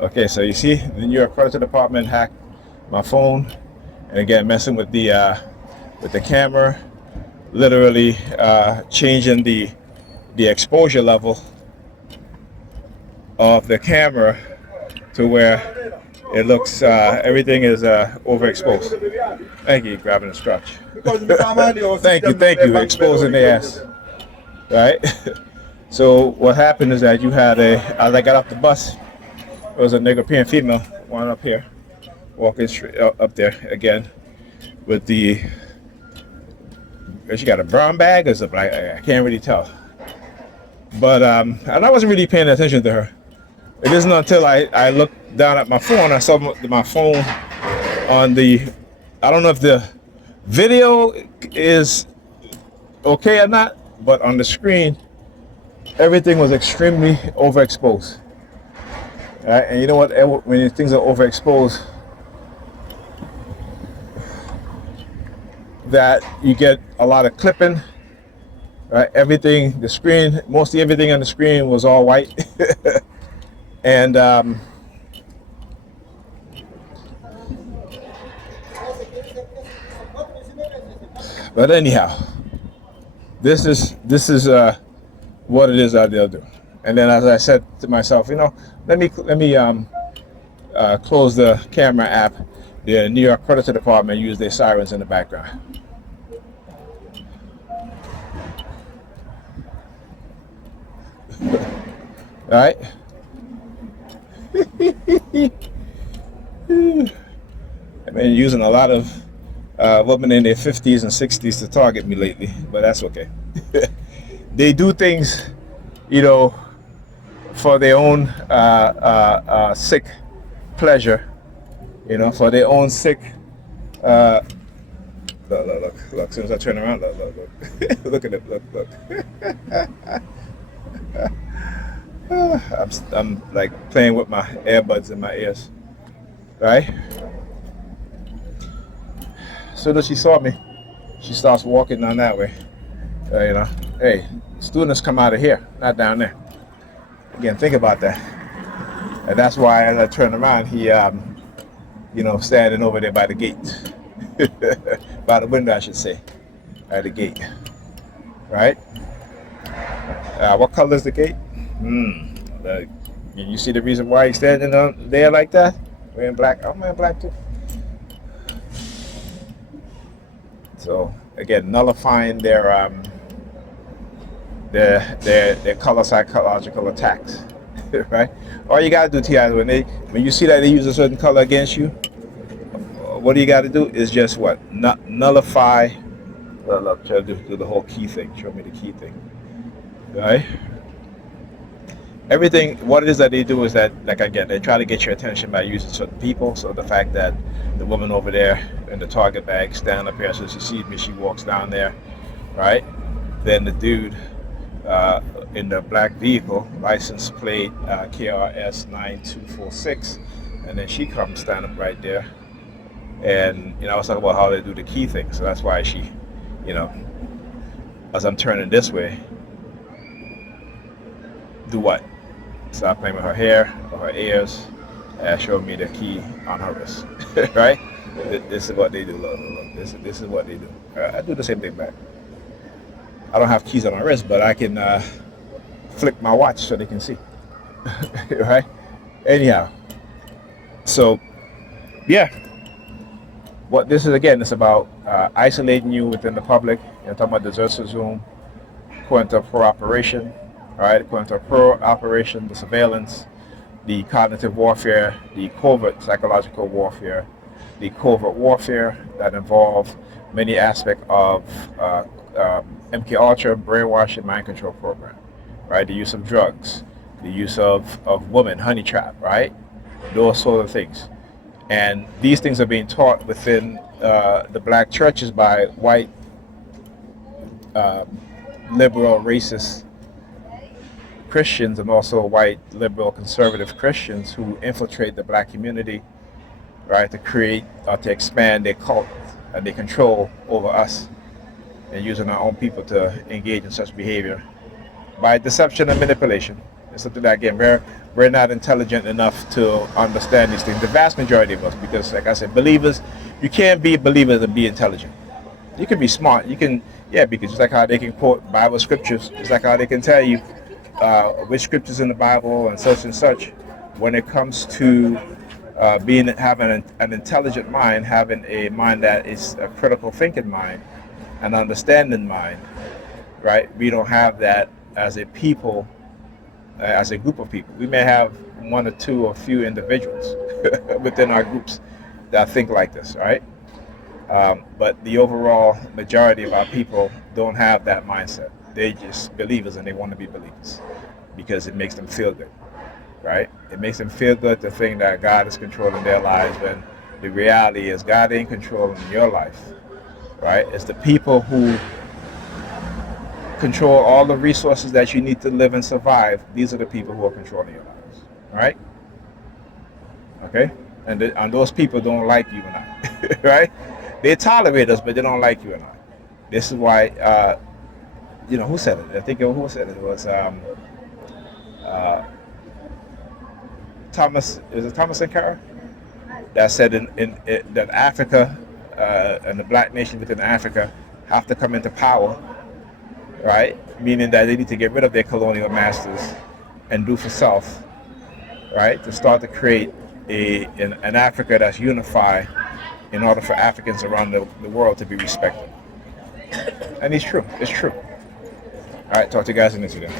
Okay, so you see the New York Credit Department hacked my phone, and again messing with the camera, literally changing the exposure level of the camera to where it looks everything is overexposed. Thank you, grabbing the scratch. Thank you, exposing the ass. Right. So what happened is that you had as I got off the bus, there was a European female, one up here, walking straight up there again with she got a brown bag or something. I can't really tell. But and I wasn't really paying attention to her. It isn't until I looked down at my phone, I saw my phone on I don't know if the video is okay or not, but on the screen, everything was extremely overexposed. Right? And you know what? When things are overexposed, that you get a lot of clipping. Right? Everything, the screen, mostly everything on the screen was all white. And but anyhow, this is what it is that they'll do. And then, as I said to myself, let me close the camera app. The New York Credit Department use their sirens in the background. All right. I've been using a lot of women in their 50s and 60s to target me lately, but that's okay. They do things, for their own sick pleasure, for their own sick. Look. As soon as I turn around, look. Look at it, look. I'm like playing with my earbuds in my ears, right? As soon as she saw me, she starts walking down that way. Hey, students come out of here, not down there. Again, think about that. And that's why as I turn around, he, standing over there by the gate. By the window, I should say. By the gate. Right? What color is the gate? You see the reason why he's standing there like that? Wearing black. I'm wearing black too. So again, nullifying their color psychological attacks, right? All you gotta do, Ti, is when you see that they use a certain color against you, what do you got to do is just what nullify. Look, try to do the whole key thing. Show me the key thing, right? Everything, what it is that they do is that, like again, they try to get your attention by using certain people. So the fact that the woman over there in the Target bag stand up here, so she sees me, she walks down there, right? Then the dude in the black vehicle, license plate KRS 9246, and then she comes stand up right there. And I was talking about how they do the key thing, so that's why she, as I'm turning this way, do what? Start playing with her hair or her ears and show me the key on her wrist. Right? This is what they do. Look. This is what they do. I do the same thing back. I don't have keys on my wrist, but I can flick my watch so they can see. Right? Anyhow. So, yeah. What this is, again, it's about isolating you within the public. You're talking about the Xerxes Zoom, Quinta Pro operation. Right, Quinta Pro operation, the surveillance, the cognitive warfare, the covert psychological warfare, the covert warfare that involve many aspects of MK Ultra brainwashing mind control program. Right, the use of drugs, the use of women, honey trap, right, those sort of things. And these things are being taught within the black churches by white liberal racist Christians and also white liberal conservative Christians who infiltrate the black community, right, to create or to expand their cult and their control over us, and using our own people to engage in such behavior by deception and manipulation. It's something that, again, we're not intelligent enough to understand these things. The vast majority of us, because like I said, believers, you can't be a believer and be intelligent. You can be smart. You can, yeah, because just like how they can quote Bible scriptures, just like how they can tell you which scriptures in the Bible and such. When it comes to having an intelligent mind, having a mind that is a critical thinking mind, an understanding mind, right? We don't have that as a people, as a group of people. We may have one or two or few individuals within our groups that think like this, right? But the overall majority of our people don't have that mindset. They're just believers and they want to be believers because it makes them feel good, right? It makes them feel good to think that God is controlling their lives when the reality is God ain't controlling your life, right? It's the people who control all the resources that you need to live and survive. These are the people who are controlling your lives, right? Okay? And those people don't like you and I, right? They tolerate us, but they don't like you and I. This is why, who said it? I think who said it? It was Thomas. Is it Thomas Sankara that said that Africa and the black nation within Africa have to come into power, right? Meaning that they need to get rid of their colonial masters and do for self, right? To start to create an Africa that's unified in order for Africans around the world to be respected. And it's true. It's true. All right, talk to you guys in this video.